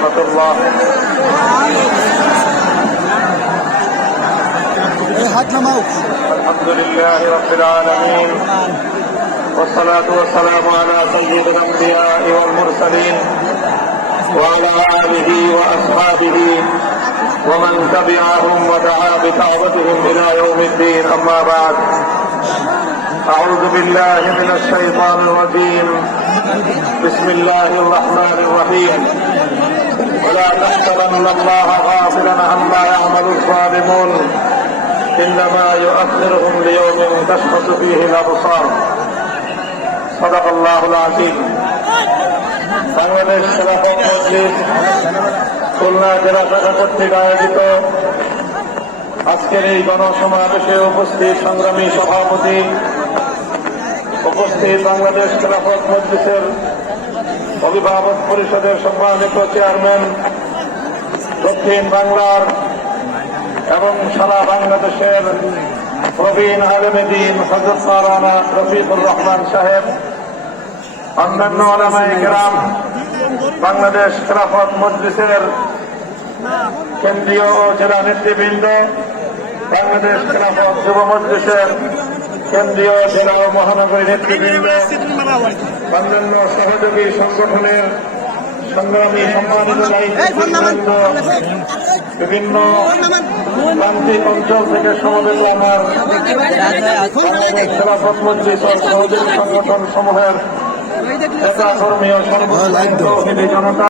ورحمة الله. الحمد لله رب العالمين، والصلاة والسلام على سيد الأنبياء والمرسلين وعلى آله وأصحابه ومن تبعهم ودعا بدعوتهم إلى يوم الدين. أما بعد، أعوذ بالله من الشيطان الرجيم. بسم الله الرحمن الرحيم. ولا تحسبن الله غافلا عما يعمل الظالمون إنما يؤخرهم ليوم تشخص فيه الأبصار. صدق الله العظيم. বাংলাদেশ খেলাফত মজলিস খুলনা জেলা শাখা কর্তৃক আয়োজিত আজকের এই গণসমাবেশে উপস্থিত সংগ্রামী সভাপতি, উপস্থিত বাংলাদেশ খেলাফত মজলিসের অভিভাবক পরিষদের সম্মানিত চেয়ারম্যান, দক্ষিণ বাংলার এবং সারা বাংলাদেশের প্রবীণ আলেমে দ্বীন হযরত মাওলানা রফিকুর রহমান সাহেব, অন্যান্য উলামায়ে কেরাম, বাংলাদেশ খেলাফত মজলিসের কেন্দ্রীয় ও জেলা নেতৃবৃন্দ, বাংলাদেশ খেলাফত যুব মজলিসের কেন্দ্রীয় জেলা ও মহানগরী নেতৃবৃন্দ, অন্যান্য সহযোগী সংগঠনের সংগ্রামী সম্মানিত দায়িত্ববৃন্দ, বিভিন্ন প্রান্তিক অঞ্চল থেকে সমবেত আমার খেলাফত মজলিস ও সহযোগী সংগঠন সমূহের নেতা কর্মী ও সর্বস্তরের জনতা।